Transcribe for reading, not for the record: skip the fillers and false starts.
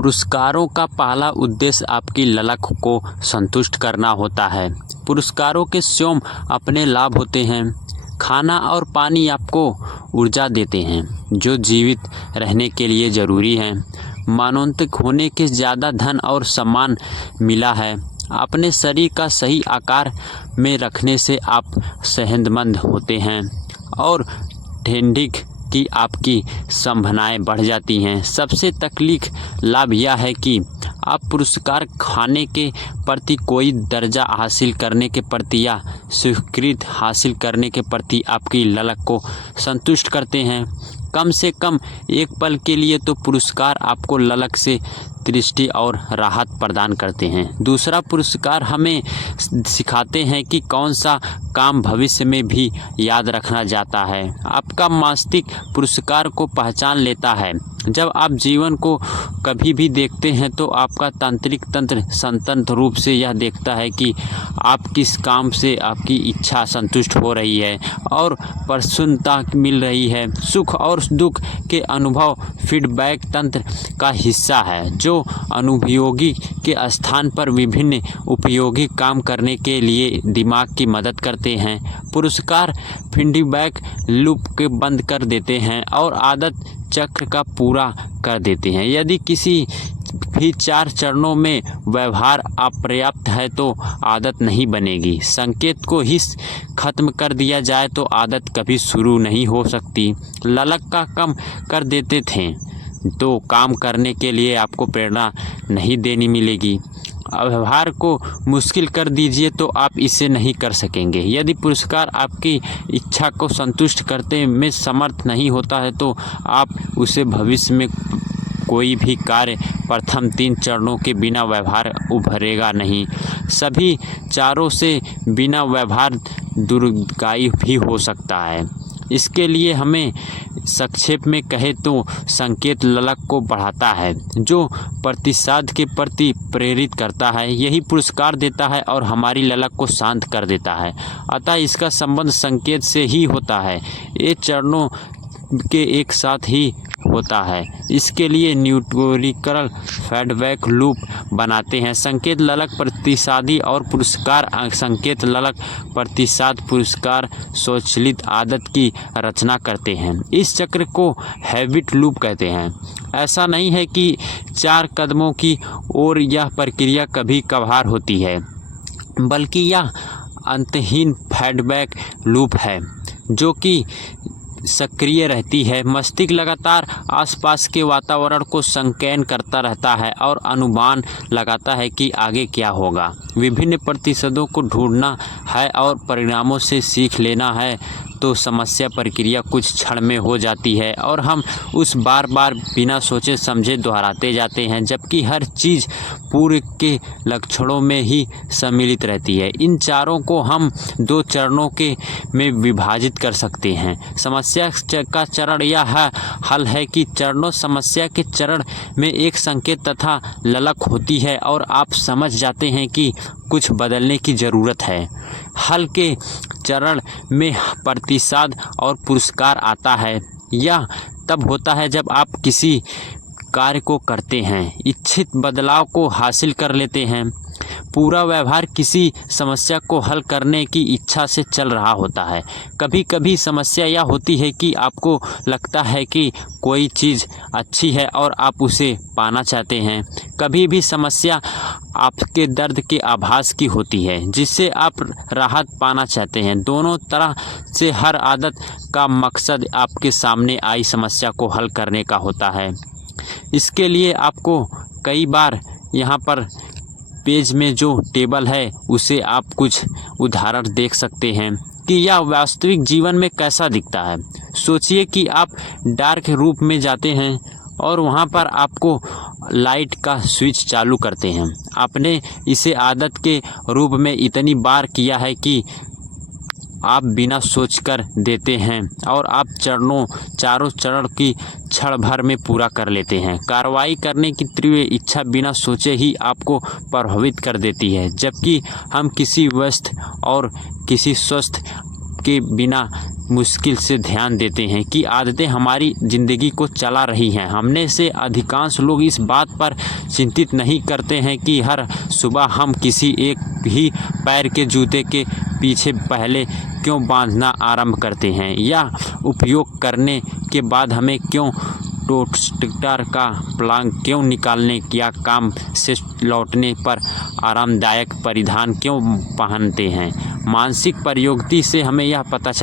पुरस्कारों का पहला उद्देश्य आपकी ललक को संतुष्ट करना होता है। पुरस्कारों के स्वयं अपने लाभ होते हैं। खाना और पानी आपको ऊर्जा देते हैं जो जीवित रहने के लिए ज़रूरी है। मानोन्नत होने के ज़्यादा धन और सम्मान मिला है। अपने शरीर का सही आकार में रखने से आप सेहतमंद होते हैं और ठंडिक की आपकी संभावनाएं बढ़ जाती हैं। सबसे तकलीफ लाभ यह है कि आप पुरस्कार खाने के प्रति, कोई दर्जा हासिल करने के प्रति या स्वीकृति हासिल करने के प्रति आपकी ललक को संतुष्ट करते हैं। कम से कम एक पल के लिए तो पुरस्कार आपको ललक से तृष्टि और राहत प्रदान करते हैं। दूसरा, पुरस्कार हमें सिखाते हैं कि कौन सा काम भविष्य में भी याद रखना जाता है। आपका मस्तिष्क पुरस्कार को पहचान लेता है। जब आप जीवन को कभी भी देखते हैं तो आपका तंत्रिक तंत्र स्वतंत्र रूप से यह देखता है कि आप किस काम से आपकी इच्छा संतुष्ट हो रही है और प्रसन्नता मिल रही है। सुख और दुख के अनुभव फीडबैक तंत्र का हिस्सा है जो अनुपयोगी के स्थान पर विभिन्न उपयोगी काम करने के लिए दिमाग की मदद करते हैं। पुरस्कार फीडबैक लूप के बंद कर देते हैं और आदत चक्र का पूरा कर देते हैं। यदि किसी भी 4 चरणों में व्यवहार अपर्याप्त है तो आदत नहीं बनेगी। संकेत को ही खत्म कर दिया जाए तो आदत कभी शुरू नहीं हो सकती। ललक का कम कर देते थे तो काम करने के लिए आपको प्रेरणा नहीं देनी मिलेगी। व्यवहार को मुश्किल कर दीजिए तो आप इसे नहीं कर सकेंगे। यदि पुरस्कार आपकी इच्छा को संतुष्ट करने में समर्थ नहीं होता है तो आप उसे भविष्य में कोई भी कार्य प्रथम 3 चरणों के बिना व्यवहार उभरेगा नहीं। सभी चारों से बिना व्यवहार दुर्गायी भी हो सकता है। इसके लिए हमें संक्षेप में कहे तो संकेत ललक को बढ़ाता है जो प्रतिसाद के प्रति प्रेरित करता है। यही पुरस्कार देता है और हमारी ललक को शांत कर देता है। अतः इसका संबंध संकेत से ही होता है। ये चरणों के एक साथ ही होता है। इसके लिए न्यूमेरिकल फीडबैक लूप बनाते हैं। संकेत ललक प्रतिसादी और पुरस्कार संकेत ललक प्रतिसाद पुरस्कार स्वचालित आदत की रचना करते हैं। इस चक्र को हैबिट लूप कहते हैं। ऐसा नहीं है कि 4 कदमों की ओर यह प्रक्रिया कभी कभार होती है, बल्कि यह अंतहीन फीडबैक लूप है जो कि सक्रिय रहती है। मस्तिष्क लगातार आसपास के वातावरण को स्कैन करता रहता है और अनुमान लगाता है कि आगे क्या होगा। विभिन्न प्रतिशतों को ढूंढना है और परिणामों से सीख लेना है तो समस्या प्रक्रिया कुछ क्षण में हो जाती है और हम उस बार बार बिना सोचे समझे दोहराते जाते हैं, जबकि हर चीज़ पूर्व के लक्षणों में ही सम्मिलित रहती है। इन चारों को हम 2 चरणों के में विभाजित कर सकते हैं। समस्या का चरण यह हल है कि चरणों समस्या के चरण में एक संकेत तथा ललक होती है और आप समझ जाते हैं कि कुछ बदलने की ज़रूरत है। हल के चरण में प्रतिसाद और पुरस्कार आता है। यह तब होता है जब आप किसी कार्य को करते हैं, इच्छित बदलाव को हासिल कर लेते हैं। पूरा व्यवहार किसी समस्या को हल करने की इच्छा से चल रहा होता है। कभी कभी समस्या यह होती है कि आपको लगता है कि कोई चीज़ अच्छी है और आप उसे पाना चाहते हैं। कभी भी समस्या आपके दर्द के आभास की होती है जिससे आप राहत पाना चाहते हैं। दोनों तरह से हर आदत का मकसद आपके सामने आई समस्या को हल करने का होता है। इसके लिए आपको कई बार यहाँ पर पेज में जो टेबल है उसे आप कुछ उदाहरण देख सकते हैं कि यह वास्तविक जीवन में कैसा दिखता है। सोचिए कि आप डार्क रूम में जाते हैं और वहाँ पर आपको लाइट का स्विच चालू करते हैं। आपने इसे आदत के रूप में इतनी बार किया है कि आप बिना सोचकर देते हैं और आप चारों चरण की क्षण भर में पूरा कर लेते हैं। कार्रवाई करने की तीव्र इच्छा बिना सोचे ही आपको प्रभावित कर देती है, जबकि हम किसी व्यस्त और किसी स्वस्थ के बिना मुश्किल से ध्यान देते हैं कि आदतें हमारी ज़िंदगी को चला रही हैं। हमने से अधिकांश लोग इस बात पर चिंतित नहीं करते हैं कि हर सुबह हम किसी एक ही पैर के जूते के पीछे पहले क्यों बांधना आरंभ करते हैं, या उपयोग करने के बाद हमें क्यों टोस्टर का प्लग क्यों निकालने या काम से लौटने पर आरामदायक परिधान क्यों पहनते हैं। मानसिक प्रयोक्ति से हमें यह पता चलता